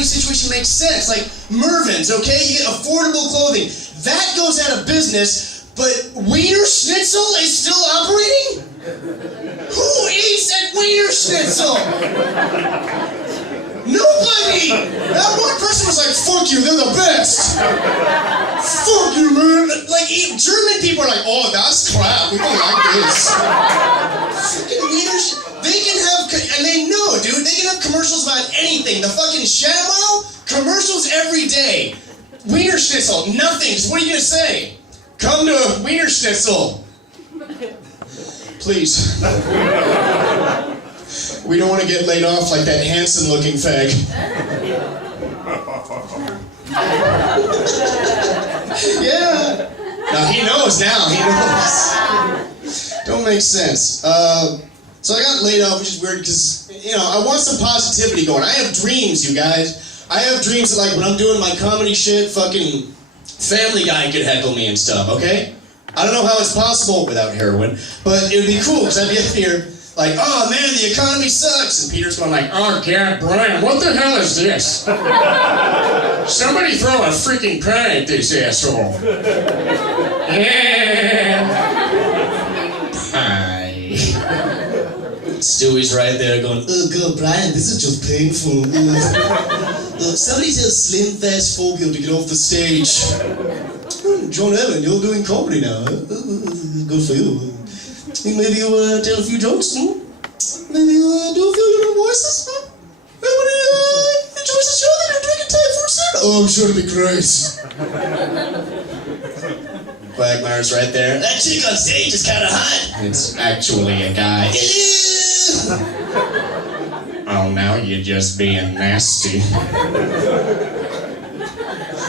economy situation makes sense. Like Mervyn's, okay? You get affordable clothing. That goes out of business, but Wiener Schnitzel is still operating? Who eats at Wiener Schnitzel? Nobody! That one person was like, fuck you, they're the best! Fuck you, man! Like, German people are like, oh, that's crap, we don't like this. Fucking Wiener they can have, and they know, dude, they can have commercials about anything. The fucking ShamWow, commercials every day. Wiener Schnitzel, nothing. So what are you gonna say? Come to Wiener Schnitzel. Please. We don't want to get laid off like that Hanson-looking fag. Yeah. Now he knows now. He knows. Don't make sense. So I got laid off, which is weird because, you know, I want some positivity going. I have dreams, you guys. I have dreams that, like, when I'm doing my comedy shit, fucking Family Guy could heckle me and stuff, okay? I don't know how it's possible without heroin, but it would be cool because I'd be up here like, oh man, the economy sucks. And Peter's going like, oh God, Brian, what the hell is this? Somebody throw a freaking pan at this asshole. Yeah. Hi. Stewie's right there going, oh God, Brian, this is just painful. Somebody tell Slim Fast Phobia to get off the stage. Jon Allen, you're doing comedy now. Good for you. Maybe you tell a few jokes. Maybe you do a few little voices. Everybody enjoys the show, then you're drinking time for a soda. Oh, I'm sure it'll be great. Quagmire's right there. That chick on stage is kind of hot. It's actually a guy. Oh, now you're just being nasty.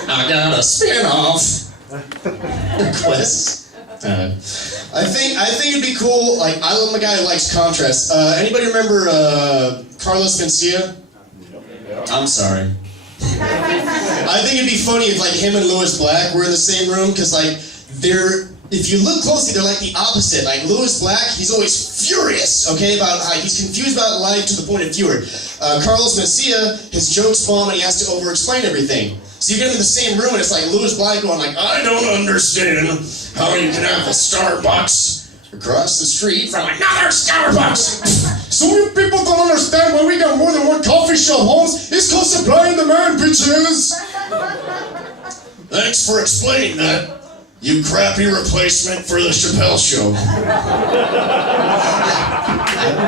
I got a spin-off. Quest. I think it'd be cool. Like, I'm a guy who likes contrast. Anybody remember Carlos Mencia? I'm sorry. I think it'd be funny if like him and Lewis Black were in the same room, because like if you look closely, they're like the opposite. Like Lewis Black, he's always furious, okay, about how he's confused about life to the point of viewer. Carlos Mencia, his jokes bomb and he has to over-explain everything. So you get them in the same room and it's like Lewis Black going like, I don't understand how you can have a Starbucks across the street from another Starbucks. So you people don't understand why we got more than one coffee shop, Holmes. It's called supply and demand, bitches. Thanks for explaining that, you crappy replacement for the Chappelle Show.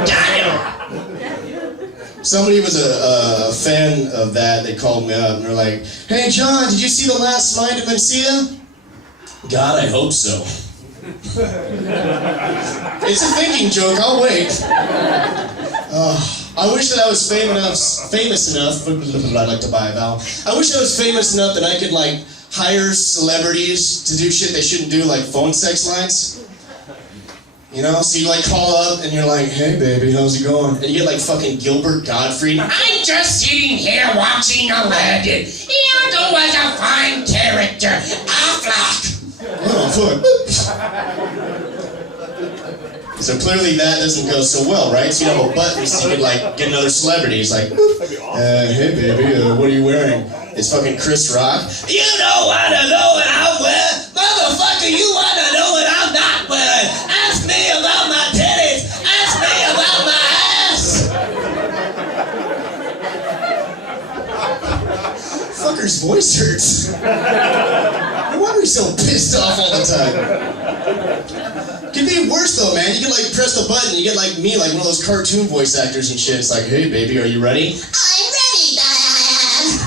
Damn! Somebody was a fan of that. They called me up and they're like, hey John, did you see The Last Mind of Mencia? God, I hope so. It's a thinking joke, I'll wait. I wish that I was famous enough, I'd like to buy a vowel. I wish I was famous enough that I could like hire celebrities to do shit they shouldn't do, like phone sex lines. You know, so you like call up and you're like, hey baby, how's it going? And you get like fucking Gilbert Gottfried. I'm just sitting here watching Aladdin. Iago was a fine character. Affleck. Oh, fuck. So clearly that doesn't go so well, right? So you have a button so you can like get another celebrity. He's like, hey baby, what are you wearing? It's fucking Chris Rock. You don't wanna know what I wear? Motherfucker, you wanna know what I'm not wearing? Ask me about my titties. Ask me about my ass. Fucker's voice hurts. No wonder he's so pissed off all the time. Could be worse though, man. You can like press the button, you get like me, like one of those cartoon voice actors and shit. It's like, hey baby, are you ready? I'm ready, Diane.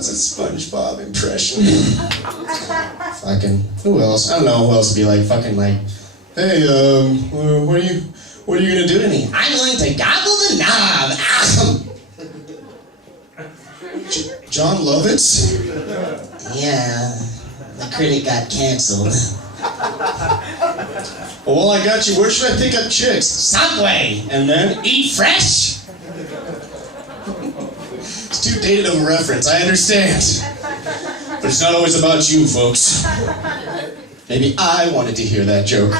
It's a SpongeBob impression. Fucking, who else? I don't know who else would be like, fucking like, hey, what are you gonna do to me? I'm going to gobble the knob. John Lovitz? Yeah. The critic got canceled. Well, while I got you, where should I pick up chicks? Subway. And then? Eat Fresh? It's too dated of a reference, I understand. But it's not always about you, folks. Maybe I wanted to hear that joke.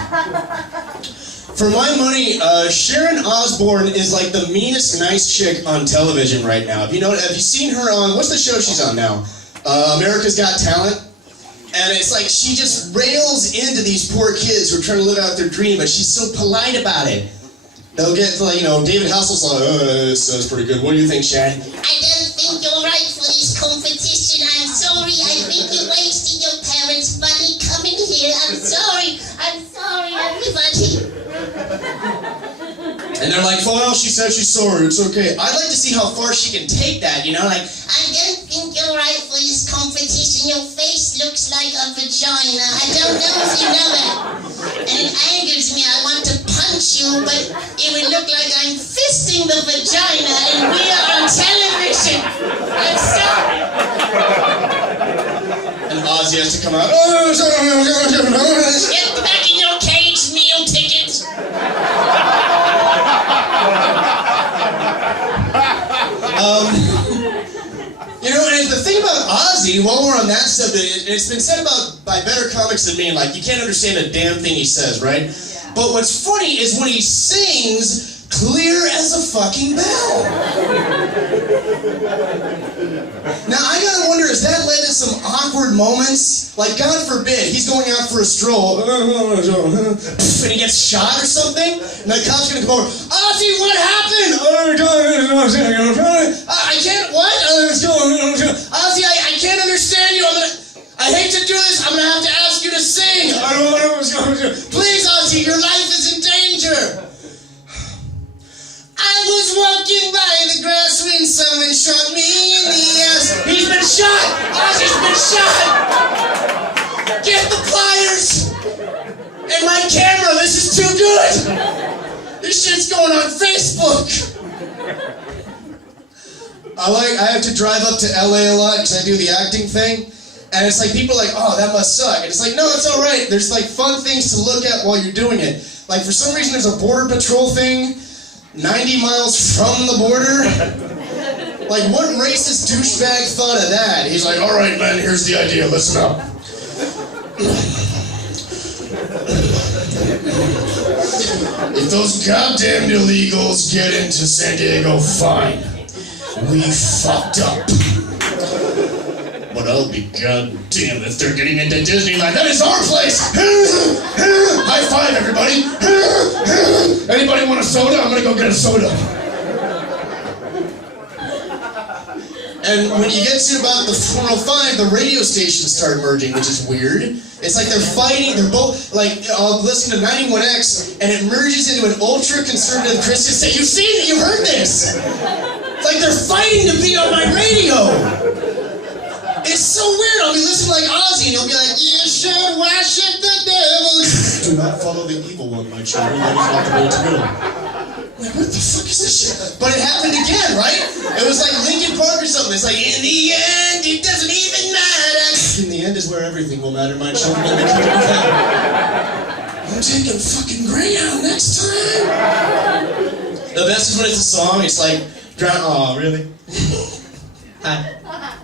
For my money, Sharon Osbourne is like the meanest nice chick on television right now. Have you seen her on, what's the show she's on now? America's Got Talent? And it's like she just rails into these poor kids who are trying to live out their dream, but she's so polite about it. They'll get to, like, David Hassel's like, that's pretty good. What do you think, Sharon? I don't think you're right for this competition. I'm sorry. I think you're wasting your parents' money coming here. I'm sorry, everybody. And they're like, well, she said she's sorry. It's okay. I'd like to see how far she can take that, like... I don't think you're right for this competition. Your face looks like a vagina. I don't know if you know that. And it angers me. I want to punch you, but it would look like I'm fisting the vagina, and we are on television. I'm sorry. And Ozzy has to come out. Get back in your cage, meal ticket. And the thing about Ozzy, while we're on that subject, it's been said by better comics than me, like, you can't understand a damn thing he says, right? Yeah. But what's funny is when he sings, clear as a fucking bell. Now, I gotta wonder, has that led to some awkward moments? Like, God forbid, he's going out for a stroll, and he gets shot or something, and the cop's gonna come over, Ozzy, what happened? I can't, what? Ozzy, I can't understand you. I hate to do this, I'm gonna have to ask you to sing. Please, Ozzy, your life is in danger. I was walking by the grass when someone shot me in the ass. He's been shot! Ozzy's been shot! Get the pliers! And my camera, this is too good! This shit's going on Facebook! I have to drive up to LA a lot because I do the acting thing. And it's like, people are like, oh, that must suck. And it's like, no, it's alright. There's like fun things to look at while you're doing it. Like, for some reason, there's a border patrol thing 90 miles from the border? Like, what racist douchebag thought of that? He's like, all right, man, here's the idea, listen up. If those goddamn illegals get into San Diego, fine. We fucked up. But I'll be goddamn if they're getting into Disneyland. That is our place! High five, everybody! Anybody want a soda? I'm gonna go get a soda. And when you get to about the 405, the radio stations start merging, which is weird. It's like they're fighting, they're both, like, I'll listen to 91X, and it merges into an ultra-conservative Christian state. You've seen it, you've heard this! It's like they're fighting to be on my radio! It's so weird. I'll be listening like Ozzy, and he'll be like, you should worship the devil. Do not follow the evil one, my children. That is not the way to go. Like, what the fuck is this shit? But it happened again, right? It was like Linkin Park or something. It's like, in the end, it doesn't even matter. In the end is where everything will matter, my children. I'm taking fucking Greyhound next time. The best is when it's a song. It's like, oh, really? Hi.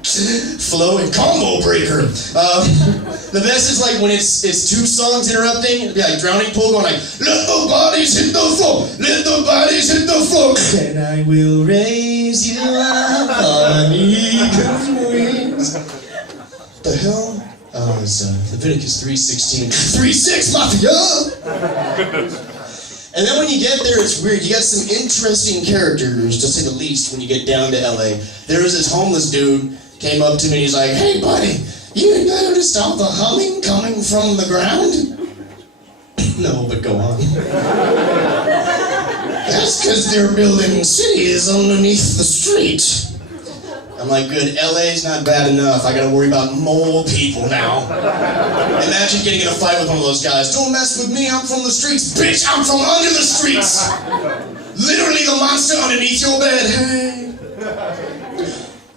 Flow and combo breaker. The best is like when it's two songs interrupting. It'd be like Drowning Pool going like, let the bodies hit the floor, let the bodies hit the floor. And I will raise you up on eagle's wings. The hell? Oh, it's Leviticus 3:16. 3:6 Mafia! And then when you get there, it's weird. You got some interesting characters, to say the least, when you get down to LA. There was this homeless dude, came up to me and he's like, hey buddy, you noticed all the humming coming from the ground? No, but go on. That's because they're building cities underneath the street. I'm like, good, LA's not bad enough. I gotta worry about more people now. Imagine getting in a fight with one of those guys. Don't mess with me, I'm from the streets. Bitch, I'm from under the streets. Literally the monster underneath your bed. Hey.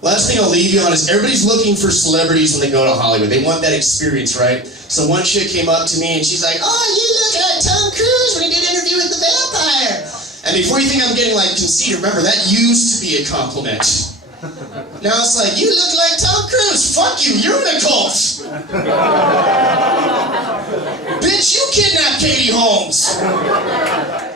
Last thing I'll leave you on is everybody's looking for celebrities when they go to Hollywood. They want that experience, right? So one chick came up to me and she's like, oh, you look like Tom Cruise when he did Interview with the Vampire. And before you think I'm getting like conceited, remember, that used to be a compliment. Now it's like, you look like Tom Cruise. Fuck you, you're in a cult. Bitch, you kidnapped Katie Holmes.